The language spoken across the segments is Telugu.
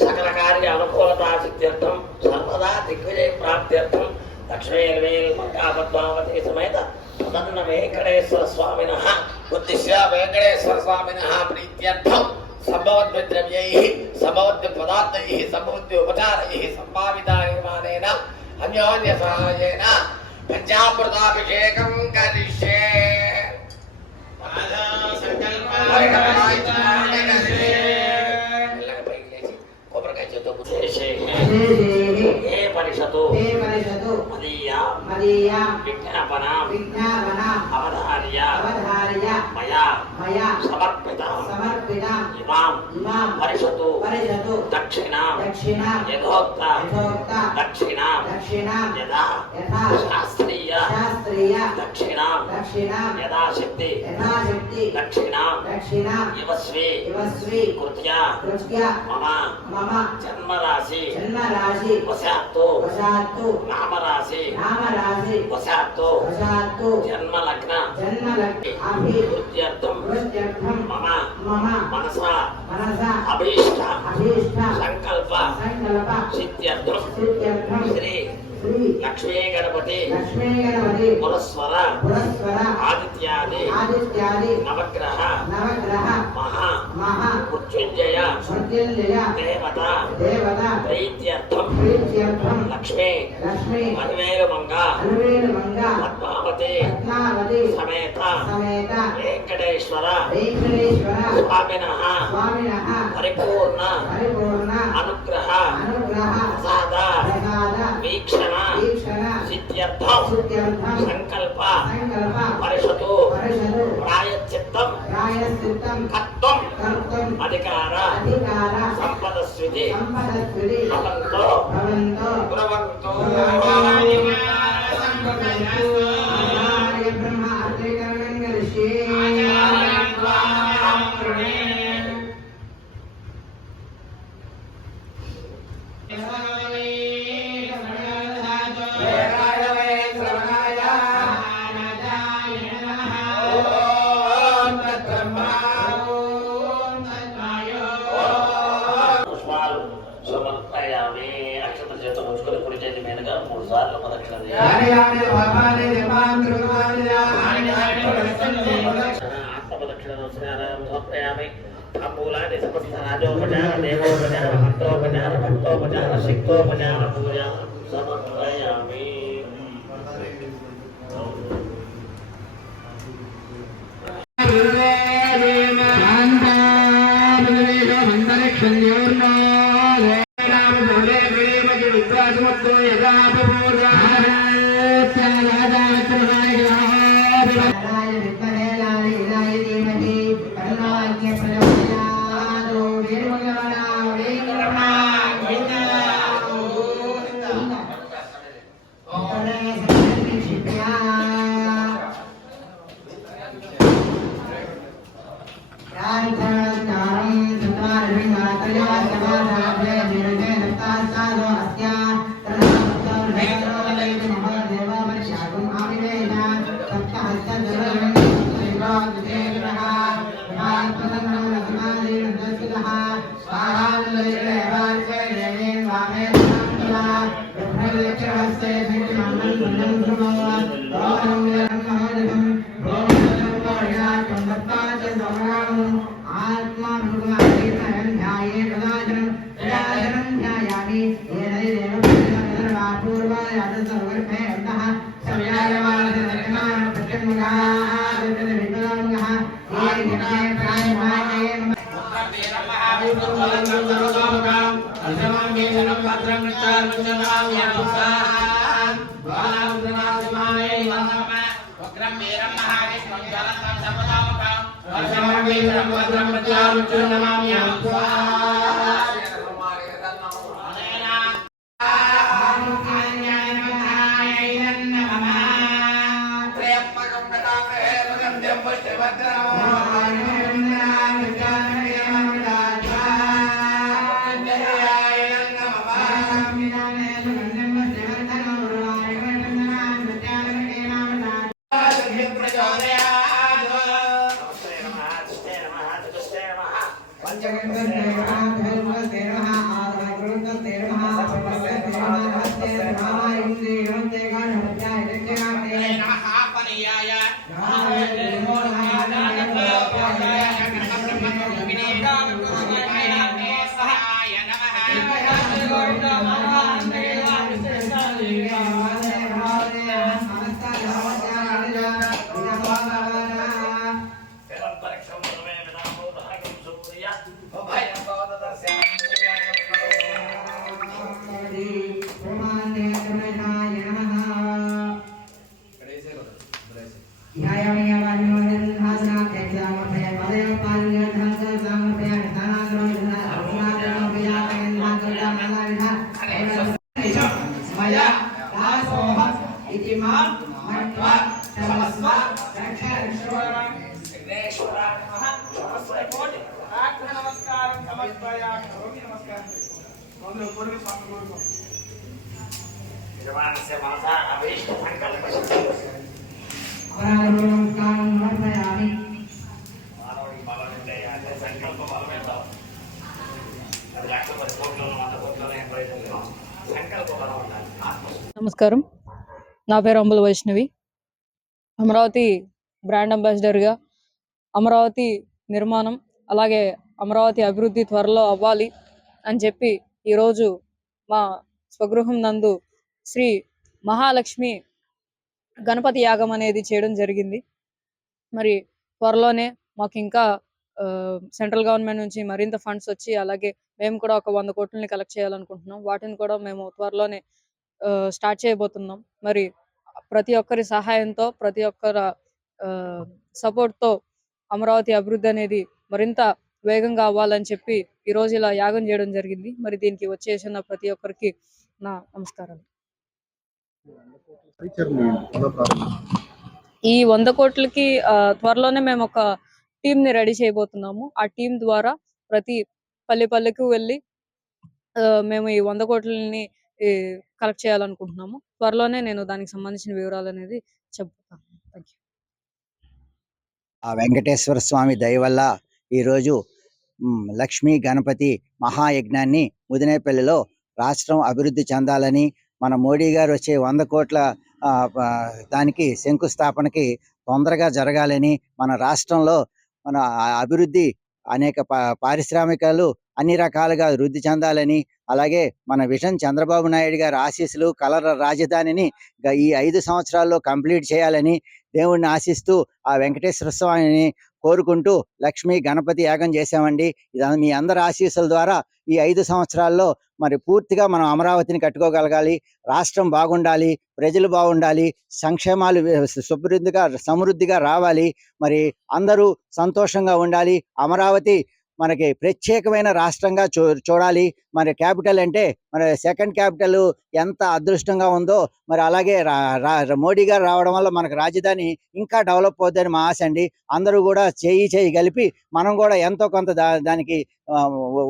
सकल कार्य अनुकूलता सिद्ध्यर्थम सर्वदा दिग्विजय प्राप्त्यर्थम लक्ष्मी पद्मावती समेत तदन्न वेंकटेश्वर स्वामिनः उद्दिश्य वेंकटेश्वर स्वामिनः प्रीत्यर्थम संभवद्द्रव्यैः संभवद्पदार्थैः संभवद्योपचारैः संभावितानिर्माणेन अन्योन्य सहायेन पंचामृताभिषेकं करिष्ये। परिषतो मदीया विज्ञापना अवधार्य मया समर्पिता इमां परिषतो दक्षिणा यथोक्त दक्षिणा यदा शास्त्रीय दक्षिणा यथाशक्ति दक्षिणा यवस्वी कृत्या मम जन्मराशि वशात्तो नामराशि वशात्तो जन्मलग्न वृद्ध्यर्थं मम मनसा अभीष्ट संकल्प सिद्ध्यर्थं श्री लक्ष्मी गणपति पुरस्वर आदित्यादि नवग्रह महा मृत्युंजय देवता प्रीत्यर्थम लक्ष्मी मणिवेलमंगा पद्मावती समेत वेंकटेश्वर स्वामिनः परिपूर्ण अनुग्रह प्रसाद वीक्षण सिद्ध्यर्थम संकल्प परिषतो प्रायश्चित्तं कर्तुं अधिकार संपदस्विति भवन्तो कुर्वन्तु। तांबूलानि समस्तराजोपचार देवोपचार मंत्रोपचार भक्तोपचार सिक्तोपचार पूजा समर्पयामि। Yeah. నమస్కారం. నా పేరు అంబుల వైష్ణవి. అమరావతి బ్రాండ్ అంబాసిడర్గా అమరావతి నిర్మాణం అలాగే అమరావతి అభివృద్ధి త్వరలో అవ్వాలి అని చెప్పి ఈరోజు మా స్వగృహం నందు శ్రీ మహాలక్ష్మి గణపతి యాగం అనేది చేయడం జరిగింది. మరి త్వరలోనే మాకు ఇంకా సెంట్రల్ గవర్నమెంట్ నుంచి మరింత ఫండ్స్ వచ్చి అలాగే మేము కూడా ఒక 100 కోట్లని కలెక్ట్ చేయాలనుకుంటున్నాం. వాటిని కూడా మేము త్వరలోనే స్టార్ట్ చేయబోతున్నాం. మరి ప్రతి ఒక్కరి సహాయంతో ప్రతి ఒక్కరి సపోర్ట్తో అమరావతి అభివృద్ధి అనేది మరింత వేగంగా అవ్వాలని చెప్పి ఈరోజు ఇలా యాగం చేయడం జరిగింది. మరి దీనికి వచ్చేసిన ప్రతి ఒక్కరికి నా నమస్కారాలు. ఈ 100 కోట్లకి త్వరలోనే మేము ఒక టీంని రెడీ చేయబోతున్నాము. ఆ టీం ద్వారా ప్రతి పల్లెకు వెళ్ళి మేము ఈ 100 కోట్లని కలెక్ట్ చేయాలనుకుంటున్నాము. త్వరలోనే నేను దానికి సంబంధించిన వివరాలు అనేది చెప్తాను. Thank you. ఆ వెంకటేశ్వర స్వామి దయ వల్ల ఈరోజు లక్ష్మీ గణపతి మహాయజ్ఞాన్ని ముదినేపల్లిలో రాష్ట్రం అభివృద్ధి చెందాలని మన మోడీ గారు వచ్చే 100 కోట్ల దానికి శంకుస్థాపనకి తొందరగా జరగాలని మన రాష్ట్రంలో మన అభివృద్ధి అనేక పారిశ్రామికాలు అన్ని రకాలుగా వృద్ధి చెందాలని అలాగే మన విజన్ చంద్రబాబు నాయుడు గారి ఆశీస్సులు కలర్ రాజధానిని ఈ 5 సంవత్సరాల్లో కంప్లీట్ చేయాలని దేవుణ్ణి ఆశిస్తూ ఆ వెంకటేశ్వర స్వామిని కోరుకుంటూ లక్ష్మీ గణపతి యాగం చేశామండి. ఇది మీ అందరి ఆశీస్సుల ద్వారా ఈ 5 సంవత్సరాల్లో మరి పూర్తిగా మనం అమరావతిని కట్టుకోగలగాలి, రాష్ట్రం బాగుండాలి, ప్రజలు బాగుండాలి, సంక్షేమాలు సమృద్ధిగా రావాలి, మరి అందరూ సంతోషంగా ఉండాలి. అమరావతి మనకి ప్రత్యేకమైన రాష్ట్రంగా చూడాలి. మరి క్యాపిటల్ అంటే మన సెకండ్ క్యాపిటల్ ఎంత అదృష్టంగా ఉందో, మరి అలాగే మోడీ గారు రావడం వల్ల మనకు రాజధాని ఇంకా డెవలప్ అవుతుందని మా ఆశ అండి. అందరూ కూడా చేయి కలిపి మనం కూడా ఎంతో కొంత దానికి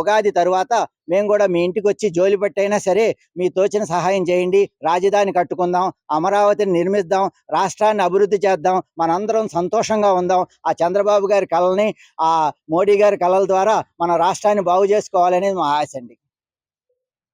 ఉగాది తరువాత మేము కూడా మీ ఇంటికి వచ్చి జోలి పట్టైనా సరే మీ తోచిన సహాయం చేయండి. రాజధాని కట్టుకుందాం, అమరావతిని నిర్మిద్దాం, రాష్ట్రాన్ని అభివృద్ధి చేద్దాం, మనందరం సంతోషంగా ఉందాం. ఆ చంద్రబాబు గారి కళల్ని, ఆ మోడీ గారి కళల ద్వారా మన రాష్ట్రాన్ని బాగు చేసుకోవాలనేది మా ఆశ అండి.